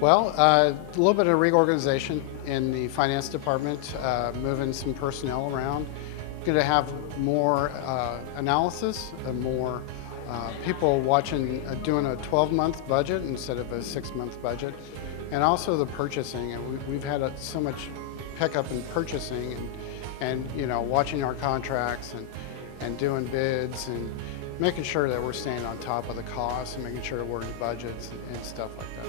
Well, a little bit of reorganization in the finance department, moving some personnel around. Going to have more analysis, more people watching, doing a 12-month budget instead of a 6-month budget, and also the purchasing. And we've had so much pickup in purchasing, and watching our contracts and doing bids and making sure that we're staying on top of the costs and making sure we're in budgets and stuff like that.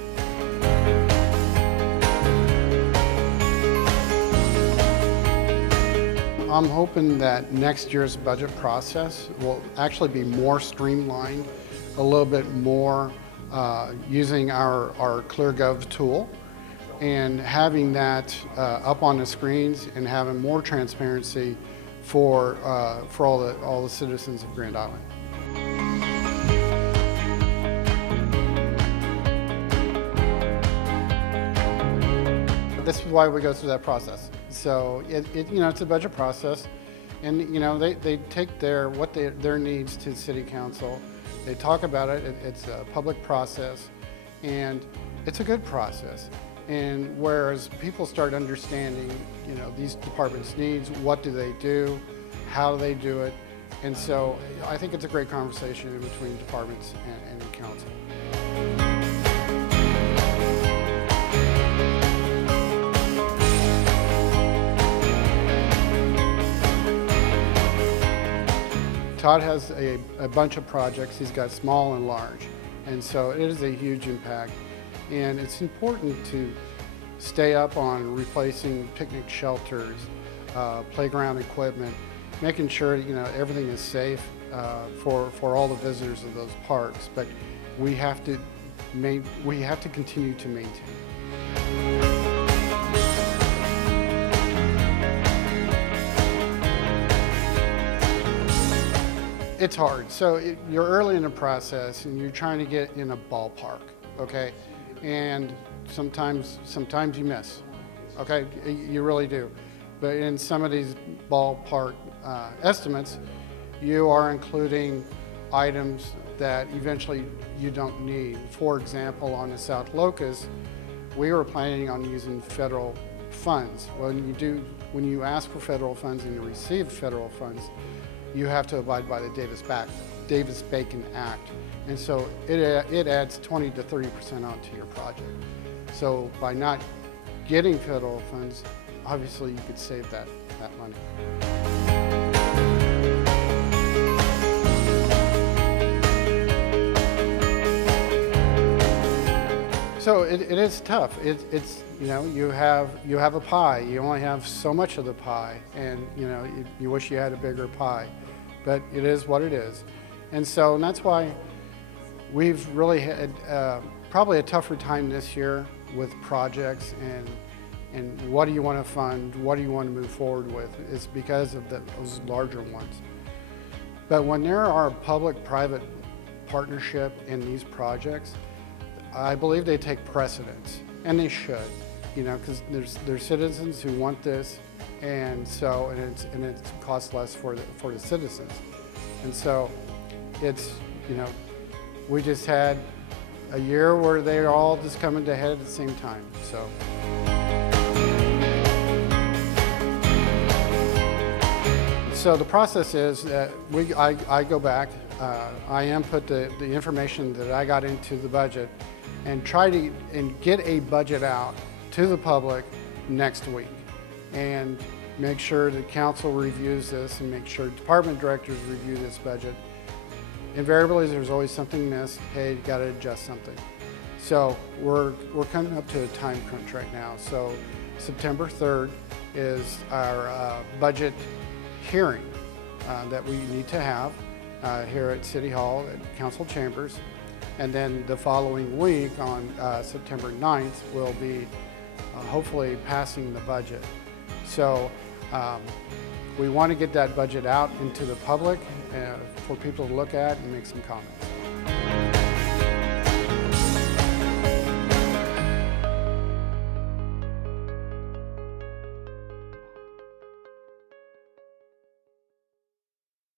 I'm hoping that next year's budget process will actually be more streamlined, a little bit more using our ClearGov tool, and having that up on the screens and having more transparency for all the citizens of Grand Island. This is why we go through that process. So it's a budget process, and they take their needs to City Council. They talk about it. It's a public process, and it's a good process. And whereas people start understanding, these departments' needs, what do they do, how do they do it, and so I think it's a great conversation in between departments and the council. Todd has a bunch of projects. He's got small and large, and so it is a huge impact. And it's important to stay up on replacing picnic shelters, playground equipment, making sure everything is safe for all the visitors of those parks. But we have to continue to maintain. It's hard. So you're early in the process and you're trying to get in a ballpark, okay? And sometimes you miss, okay? You really do. But in some of these ballpark estimates, you are including items that eventually you don't need. For example, on the South Locust, we were planning on using federal funds. When you ask for federal funds and you receive federal funds, you have to abide by the Davis-Bacon Act. And so it adds 20 to 30% onto your project. So by not getting federal funds, obviously you could save that money. So it is tough. It's you have a pie. You only have so much of the pie, and you wish you had a bigger pie, but it is what it is. And that's why we've really had probably a tougher time this year with projects and what do you want to fund, what do you want to move forward with. It's because of those larger ones. But when there are public-private partnership in these projects, I believe they take precedence, and they should, because there's citizens who want this, and it costs less for the citizens, and so it's we just had a year where they're all just coming to head at the same time. So the process is that I go back, I input the information that I got into the budget, and try to get a budget out to the public next week, and make sure the council reviews this and make sure department directors review this budget. Invariably, there's always something missed. Hey, you got to adjust something. So we're coming up to a time crunch right now. So September 3rd is our budget hearing that we need to have here at City Hall at Council Chambers. And then the following week on September 9th, we'll be hopefully passing the budget. So we want to get that budget out into the public for people to look at and make some comments.